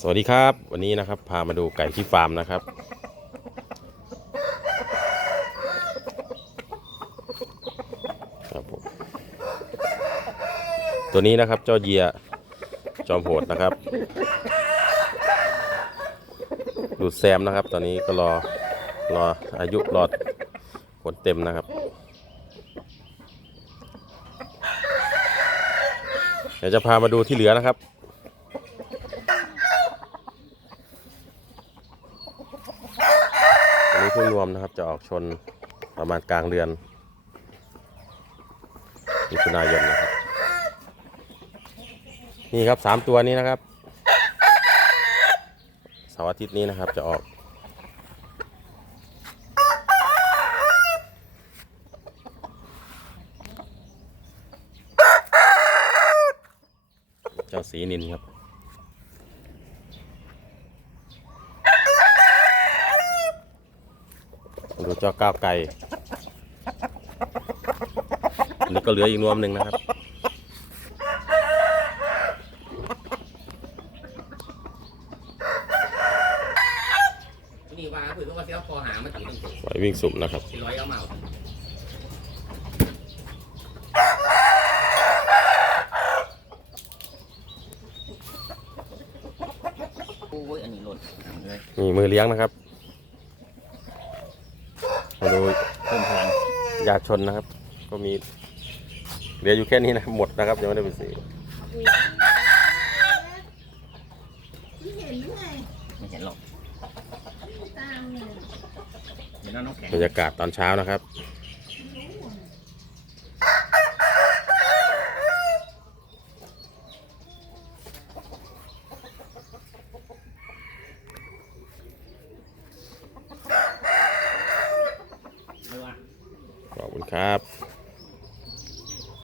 สวัสดีครับ วันนี้นะครับ พามาดูไก่ที่ฟาร์มนะครับ ครับผมตัวนี้นะครับเจ้าเยียจอมโหดนะครับ ดูดแซมนะครับ ตอนนี้ก็รอรออายุรอผลเต็มนะครับเดี๋ยวจะพามาดูที่เหลือนะครับ อันนี้เพิ่งรวมนะครับ จะออกชนประมาณกลางเดือนมิถุนายนนะครับ นี่ครับสามตัวนี้นะครับเสาร์อาทิตย์นี้นะครับจะออก เจ้าสีนินครับ ดูเจ้าก้าวไก่อันนี้ก็เหลืออีกนวมหนึ่งนะครับ นี่ว่าคือต้องมาเสียคอหามาตีตรงปล่อยวิ่งสุ่มนะครับ สี่ร้อยเอาเมาโอ้ยอันนี้หล่นหางเลย นี่มือเลี้ยงนะครับ มาดูเพิ่มพลังยาชนนะครับ ก็มีเหลืออยู่แค่นี้นะหมดนะครับยังไม่ได้ไปซื้อที่เห็นหรือไงไม่เห็นหรอกตามเลยเดี๋ยวน้องน้ำแข็งบรรยากาศตอนเช้านะครับ ขอบคุณครับ